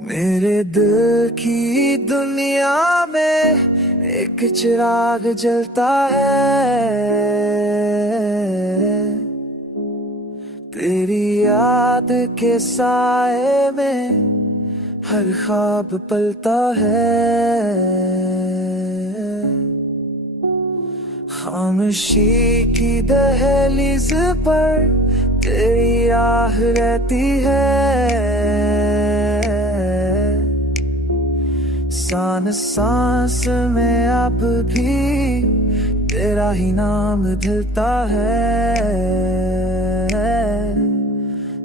मेरे दिल की दुनिया में एक चिराग जलता है, तेरी याद के साए में हर ख्वाब पलता है। खामोशी की दहलीज पर तेरी आह रहती है, सांस सांस में अब भी तेरा ही नाम धुलता है।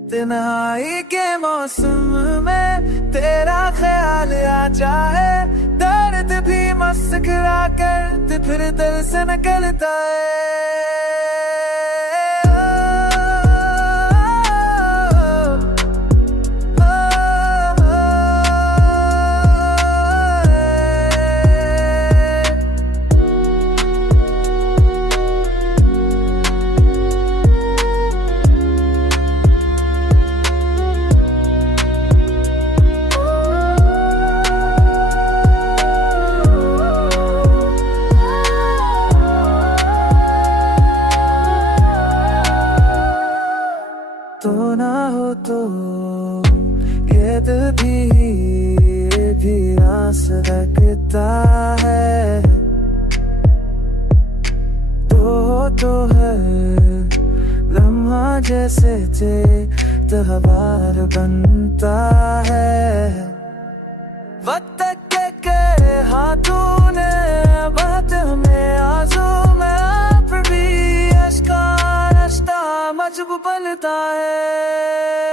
तन्हाई के मौसम में तेरा ख्याल आ जाए, दर्द भी मुस्कुरा कर फिर दिल से निकलता है। तो ना हो तो ये दिल भी आस रखता है, तो है लम्हा जैसे त्योहार बनता है। वक्त के हाथों ने बात हमें आजू में आप भी अश्का रास्ता मजबूत बनता है।